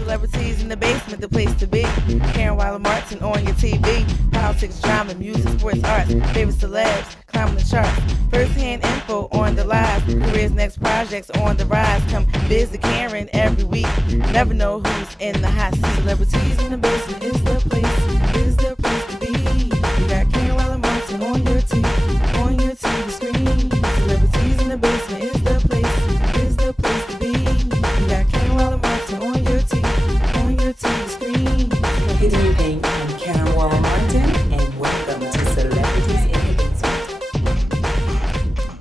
Celebrities in the basement, the place to be. Karen Wilder Martin on your TV. Politics, drama, music, sports, arts. Favorite celebs, climbing the charts. First-hand info on the live. Careers, next projects on the rise. Come visit Karen every week. Never know who's in the hot seat. Celebrities in the basement is the place to be. You got Karen Wilder Martin on your TV screen. Celebrities in the basement is the place to be. You got Karen Wilder Martin on your TV screen. Good evening, I'm Karen Wilder Martin, and welcome to Celebrities in the Basement.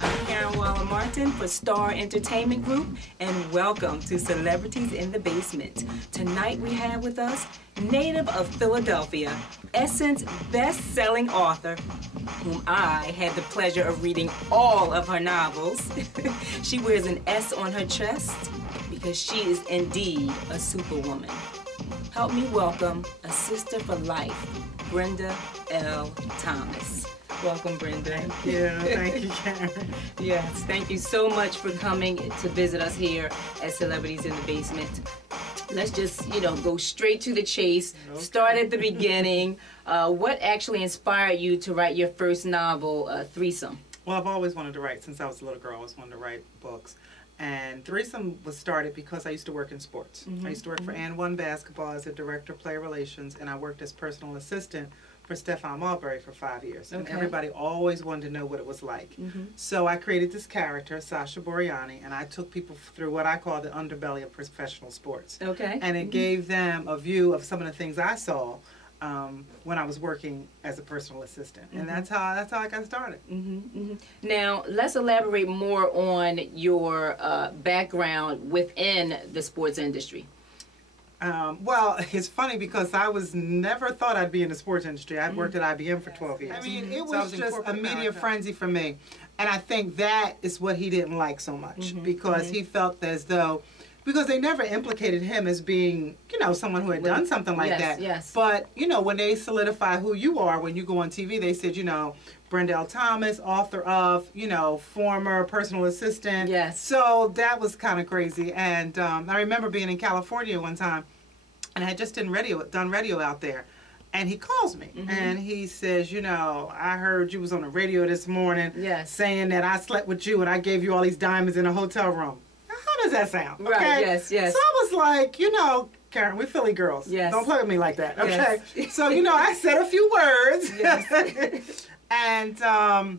I'm Karen Wilder Martin for Star Entertainment Group, and welcome to Celebrities in the Basement. Tonight we have with us native of Philadelphia, Essence best-selling author, whom I had the pleasure of reading all of her novels. She wears an S on her chest because she is indeed a superwoman. Help me welcome a sister for life, Brenda L. Thomas. Welcome, Brenda. Thank you, Karen. Yes, thank you so much for coming to visit us here at Celebrities in the Basement. Let's just, go straight to the chase. Okay. Start at the beginning. What actually inspired you to write your first novel, Threesome? Well, I've always wanted to write. Since I was a little girl, I always wanted to write books. And Threesome was started because I used to work in sports. I used to work for &1 Basketball as a director of player relations, and I worked as personal assistant for Stephon Marbury for 5 years. And everybody always wanted to know what it was like. So I created this character, Sasha Boreani, and I took people through what I call the underbelly of professional sports. And it gave them a view of some of the things I saw when I was working as a personal assistant, and that's how I got started. Now, let's elaborate more on your background within the sports industry. Well, it's funny because I never thought I'd be in the sports industry. I've worked at IBM for 12 years. I mean, it was just a media frenzy for me, and I think that is what he didn't like so much, because he felt as though, because they never implicated him as being, someone who had done something like that. But, when they solidify who you are when you go on TV, they said, Brenda L. Thomas, author of, former personal assistant. So that was kind of crazy. And I remember being in California one time, and I had just done radio out there. And he calls me, and he says, I heard you was on the radio this morning saying that I slept with you and I gave you all these diamonds in a hotel room. How does that sound? Right, So I was like, Karen, we're Philly girls. Don't play with me like that, okay? So, I said a few words. And, I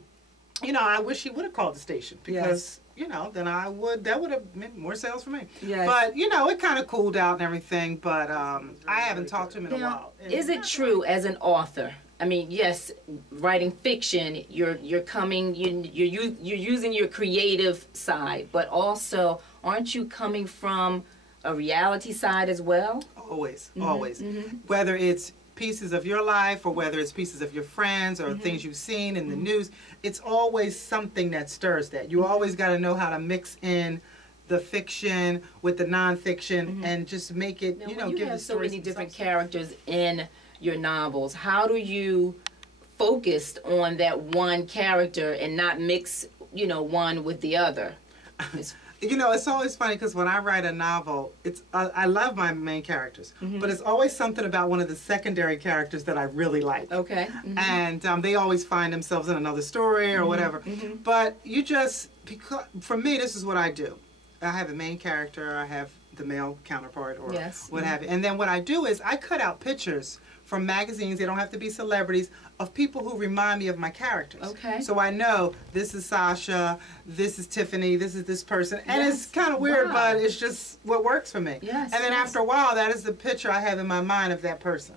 wish he would have called the station because, then that would have meant more sales for me. But, it kind of cooled out and everything, but I haven't talked to him in a while. Is it true as an author? I mean, yes, writing fiction, you're using your creative side, but also, aren't you coming from a reality side as well? Always, always. Whether it's pieces of your life or whether it's pieces of your friends or things you've seen in the news, it's always something that stirs that. You always got to know how to mix in the fiction with the nonfiction and just make it, now, give have so many different characters in your novels. How do you focus on that one character and not mix, one with the other? It's always funny because when I write a novel, I love my main characters, but it's always something about one of the secondary characters that I really like. And they always find themselves in another story or whatever. But because for me, this is what I do. I have a main character, I have the male counterpart or what have you. And then what I do is I cut out pictures from magazines, they don't have to be celebrities, of people who remind me of my characters. So I know this is Sasha, this is Tiffany, this is this person. And it's kind of weird, but it's just what works for me. And then after a while, that is the picture I have in my mind of that person.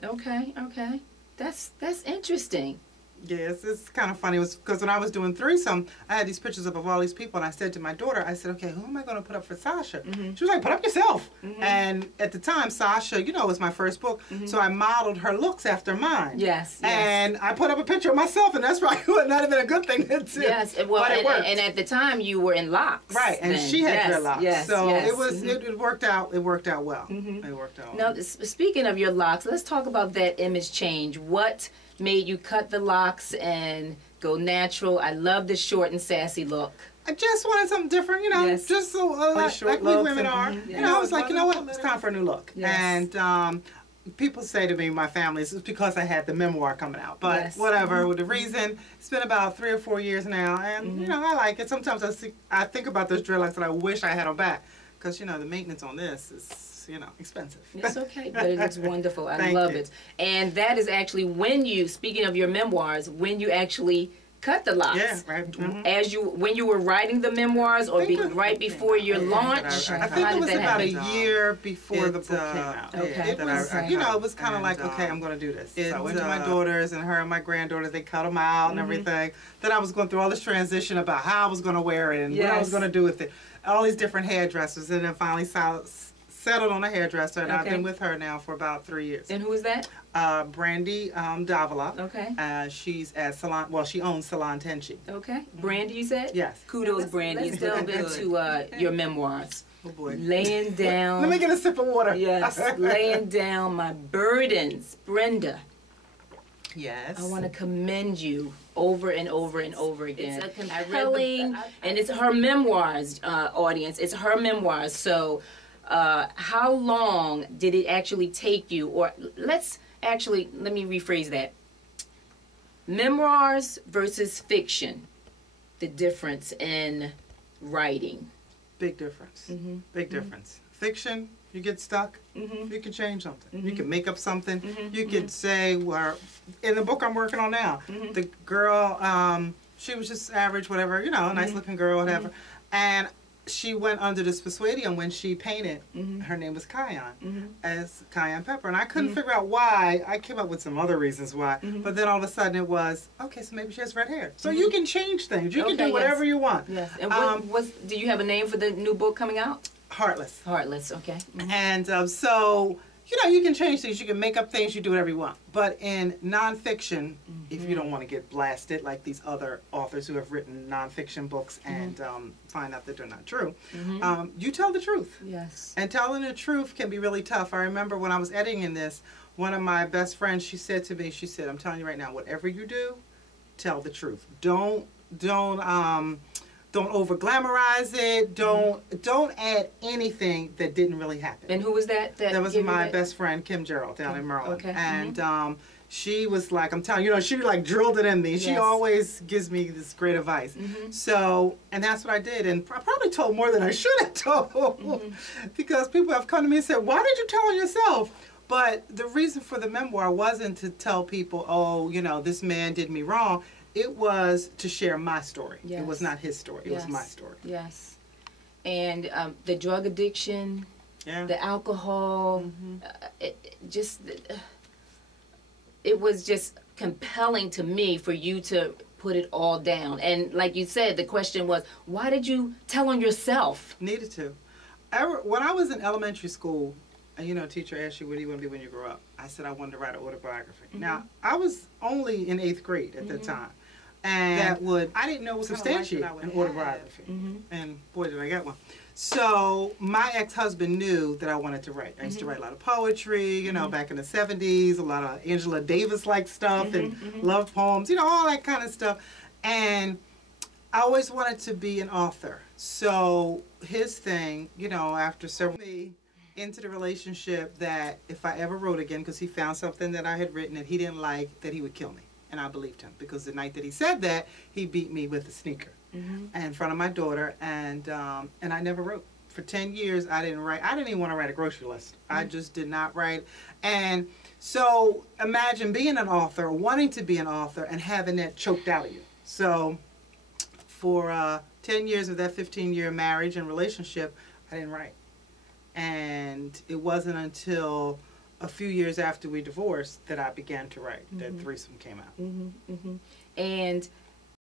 That's interesting. Yes, it's kind of funny. It was because when I was doing Threesome, I had these pictures of all these people, and I said to my daughter, I said, okay, who am I going to put up for Sasha? She was like, put up yourself. And at the time, Sasha, was my first book, so I modeled her looks after mine. And I put up a picture of myself, and that's probably not even a good thing to do. Well, but it worked. And at the time, you were in locks. And she had dreadlocks. So it worked out. It worked out well. It worked out well. Now, speaking of your locks, let's talk about that image change. What made you cut the locks and go natural? I love the short and sassy look. I just wanted something different, you know, Yes. just so, like we women are. You know, I was like, you know what, it's time for a new look. Yes. And people say to me, my family, it's because I had the memoir coming out. But Yes. whatever, with the reason, it's been about 3 or 4 years now, and, you know, I like it. Sometimes I think about those dreadlocks and I wish I had them back. Because, you know, the maintenance on this is, you know, expensive. It's okay, but it looks wonderful. I Thank love you. it. And that is actually when you, speaking of your memoirs, when you actually cut the locks. Yeah, right. Mhm. When you were writing the memoirs, or right before your launch. I think it was about a year before the book came out. Okay. It was, you know, it was kind of like, okay, I'm going to do this. So I went to my daughters and her and my granddaughters, they cut them out and everything. Then I was going through all this transition about how I was going to wear it and what I was going to do with it. All these different hairdressers, and then finally settled on a hairdresser, and I've been with her now for about 3 years. And who is that? Brenda Davila. Okay. She's at Salon, well, she owns Salon Tenchi. Okay. Brandy, you said? Yes. Kudos, Brandy. Let's delve into your memoirs. Oh, boy. Laying down. Let me get a sip of water. Yes. Laying down my burdens. Brenda. Yes. I want to commend you over and over and over again. It's a compelling, and it's her memoirs, audience. It's her memoirs. So how long did it actually take you? Or let me rephrase that. Memoirs versus fiction, the difference in writing. Big difference. Big difference. Fiction, you get stuck, you can change something. You can make up something. You could say, well, in the book I'm working on now, the girl, she was just average, whatever, you know, a nice looking girl, whatever. And she went under this persuadium when she painted. Her name was Cayenne, as Cayenne Pepper. And I couldn't figure out why. I came up with some other reasons why. But then all of a sudden it was, okay, so maybe she has red hair. So you can change things. You can do whatever you want. Yes. And do you have a name for the new book coming out? Heartless. Heartless, okay. And so, you know, you can change things. You can make up things. You do whatever you want. But in nonfiction, if you don't want to get blasted like these other authors who have written nonfiction books and find out that they're not true, you tell the truth. Yes. And telling the truth can be really tough. I remember when I was editing this, one of my best friends, she said to me, she said, I'm telling you right now, whatever you do, tell the truth. Don't over glamorize it. Don't add anything that didn't really happen. And who was that? That was my best friend, Kim Gerald, down in Maryland. Okay. And she was like, I'm telling you, you know, she like drilled it in me. She always gives me this great advice. So, and that's what I did. And I probably told more than I should have told because people have come to me and said, why did you tell on yourself? But the reason for the memoir wasn't to tell people, oh, you know, this man did me wrong. It was to share my story. Yes. It was not his story. It was my story. Yes. And the drug addiction, the alcohol, it was just compelling to me for you to put it all down. And like you said, the question was, why did you tell on yourself? Needed to. When I was in elementary school, you know, teacher asked you, what do you want to be when you grow up? I said, I wanted to write an autobiography. Now, I was only in 8th grade at that time. And that would, I didn't know, substantiate an autobiography. And boy, did I get one. So my ex-husband knew that I wanted to write. I used to write a lot of poetry, you know, back in the 70s, a lot of Angela Davis-like stuff and love poems, you know, all that kind of stuff. And I always wanted to be an author. So his thing, you know, after several into the relationship, that if I ever wrote again, because he found something that I had written that he didn't like, that he would kill me. And I believed him, because the night that he said that, he beat me with a sneaker in front of my daughter, and I never wrote. For 10 years, I didn't write. I didn't even want to write a grocery list. I just did not write. And so imagine being an author, wanting to be an author, and having that choked out of you. So for 10 years of that 15-year marriage and relationship, I didn't write. And it wasn't until a few years after we divorced that I began to write, that Threesome came out. And